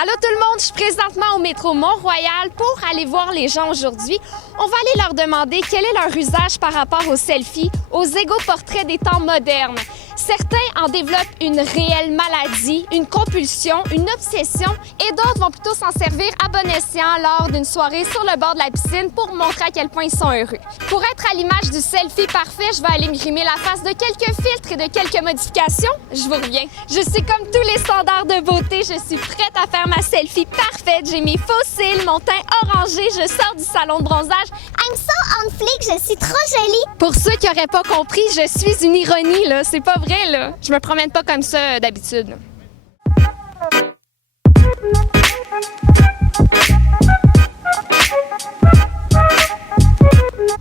Allô tout le monde, je suis présentement au métro Mont-Royal pour aller voir les gens aujourd'hui. On va aller leur demander quel est leur usage par rapport aux selfies, aux égaux portraits des temps modernes. Certains en développent une réelle maladie, une compulsion, une obsession et d'autres vont plutôt s'en servir à bon escient lors d'une soirée sur le bord de la piscine pour montrer à quel point ils sont heureux. Pour être à l'image du selfie parfait, je vais aller me grimer la face de quelques filtres et de quelques modifications. Je vous reviens. Je suis comme tous les standards de beauté, je suis prête à faire ma selfie parfaite. J'ai mes faux cils, mon teint orangé, je sors du salon de bronzage. I'm so on fleek, je suis trop jolie. Pour ceux qui n'auraient pas compris, je suis une ironie, là. C'est pas vrai, là. Je me promène pas comme ça d'habitude.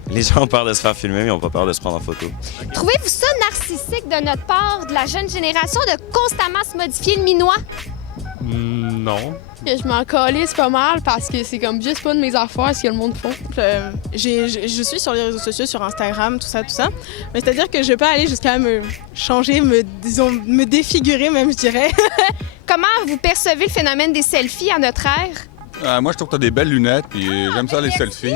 Les gens ont peur de se faire filmer, mais ils n'ont pas peur de se prendre en photo. Trouvez-vous ça narcissique de notre part, de la jeune génération, de constamment se modifier le minois? Non. Je m'en calisse pas mal parce que c'est comme juste pas de mes affaires ce que le monde font. Je suis sur les réseaux sociaux, sur Instagram, tout ça. Mais c'est-à-dire que je vais pas aller jusqu'à me changer, me défigurer même, je dirais. Comment vous percevez le phénomène des selfies à notre ère? Moi, je trouve que tu as des belles lunettes, puis j'aime ça les selfies.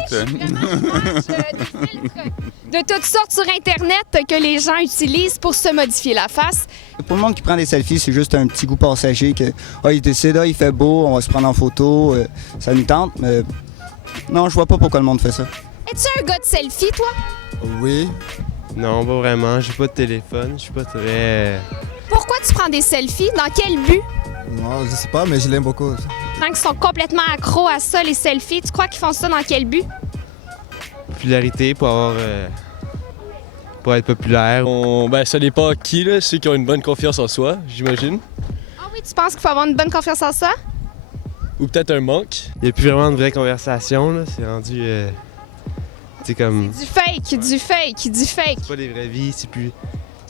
De toutes sortes sur Internet que les gens utilisent pour se modifier la face. Pour le monde qui prend des selfies, c'est juste un petit goût passager que il décide, il fait beau, on va se prendre en photo, ça nous tente, mais non, je vois pas pourquoi le monde fait ça. Es-tu un gars de selfie, toi? Oui. Non, pas vraiment. J'ai pas de téléphone. Je suis pas très... Pourquoi tu prends des selfies? Dans quel but? Non, je sais pas, mais je l'aime beaucoup. Les gens qui sont complètement accros à ça, les selfies, tu crois qu'ils font ça dans quel but? Popularité, pour être populaire. Ça dépend qui, là, ceux qui ont une bonne confiance en soi, j'imagine. Ah oui, tu penses qu'il faut avoir une bonne confiance en ça? Ou peut-être un manque. Il n'y a plus vraiment de vraie conversation, là. C'est rendu... c'est comme... Du fake. C'est pas les vraies vies, c'est plus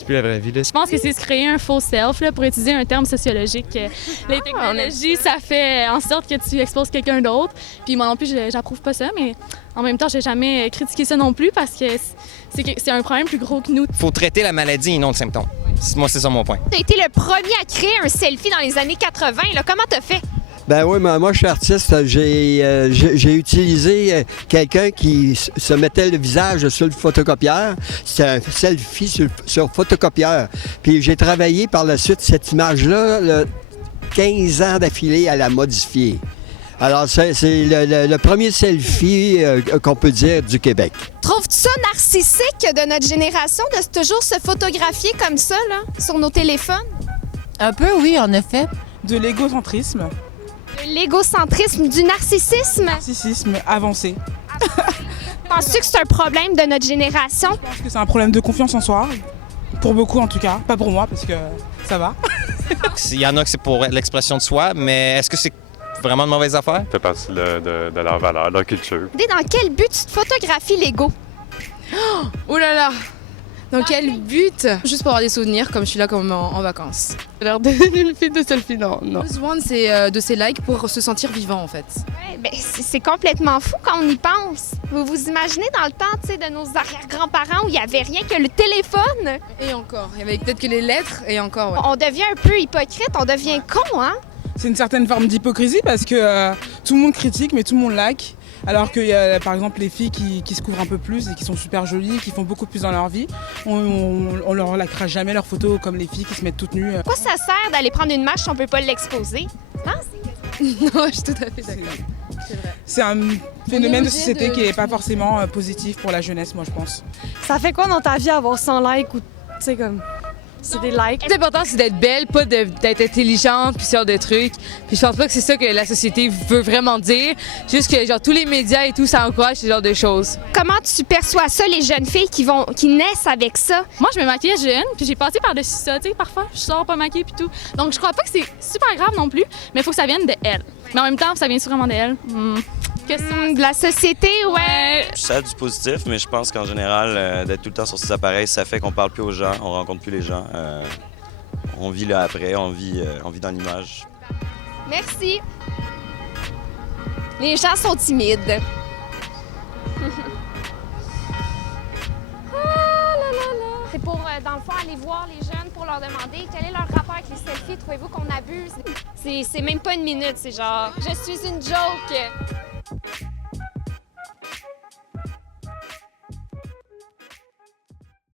la vraie vie, là. Je pense que c'est se créer un faux self, là, pour utiliser un terme sociologique. Les technologies, ça fait en sorte que tu exposes quelqu'un d'autre. Puis moi non plus, j'approuve pas ça, mais en même temps, j'ai jamais critiqué ça non plus parce que c'est un problème plus gros que nous. Faut traiter la maladie et non le symptôme. Moi, c'est ça mon point. Tu as été le premier à créer un selfie dans les années 80. Là. Comment t'as fait? Ben oui, moi je suis artiste. J'ai utilisé quelqu'un qui se mettait le visage sur le photocopieur. C'était un selfie sur photocopieur. Puis j'ai travaillé par la suite cette image-là, 15 ans d'affilée à la modifier. Alors c'est le premier selfie qu'on peut dire du Québec. Trouves-tu ça narcissique de notre génération de toujours se photographier comme ça, là, sur nos téléphones? Un peu, oui, en effet. De l'égocentrisme. De l'égocentrisme, du narcissisme? Narcissisme avancé. Penses-tu que c'est un problème de notre génération? Je pense que c'est un problème de confiance en soi. Pour beaucoup, en tout cas. Pas pour moi, parce que ça va. Il y en a que c'est pour l'expression de soi, mais est-ce que c'est vraiment de mauvaise affaire? Ça fait partie de leur valeur, de leur culture. Dans quel but tu te photographies l'ego? Oh là là! Dans quel but? Juste pour avoir des souvenirs, comme je suis là comme en vacances. J'ai l'air d'une fille de selfie, non. Plus one, c'est de ses likes pour se sentir vivant, en fait. Ouais, ben, c'est complètement fou quand on y pense. Vous vous imaginez dans le temps, tu sais, de nos arrière-grands-parents où il n'y avait rien que le téléphone? Et encore, il y avait peut-être que les lettres, et encore, ouais. On devient un peu hypocrite, on devient con, hein? C'est une certaine forme d'hypocrisie parce que tout le monde critique, mais tout le monde like. Alors qu'il y a par exemple les filles qui se couvrent un peu plus et qui sont super jolies, qui font beaucoup plus dans leur vie. On leur likera jamais leurs photos comme les filles qui se mettent toutes nues. Pourquoi ça sert d'aller prendre une marche si on peut pas l'exposer? Non, je suis tout à fait d'accord. C'est vrai. C'est un phénomène de société qui n'est pas forcément positif pour la jeunesse, moi je pense. Ça fait quoi dans ta vie avoir 100 likes ou tu sais comme... C'est des likes. Le plus important, c'est d'être belle, pas d'être intelligente, puis ce genre de trucs. Puis je pense pas que c'est ça que la société veut vraiment dire. Juste que genre tous les médias et tout, ça encourage ce genre de choses. Comment tu perçois ça, les jeunes filles qui naissent avec ça? Moi, je me maquillais jeune, puis j'ai passé par-dessus ça. Tu sais, parfois, je sors pas maquillée puis tout. Donc, je crois pas que c'est super grave non plus, mais il faut que ça vienne de elle. Mais en même temps, ça vient vraiment d'elle. De la société, ouais. Ça a du positif, mais je pense qu'en général, d'être tout le temps sur ces appareils, ça fait qu'on parle plus aux gens, on rencontre plus les gens. On vit là après, on vit dans l'image. Merci. Les gens sont timides. c'est pour, dans le fond, aller voir les jeunes pour leur demander quel est leur rapport avec les selfies. Trouvez-vous qu'on abuse? C'est même pas une minute, c'est genre « je suis une joke ».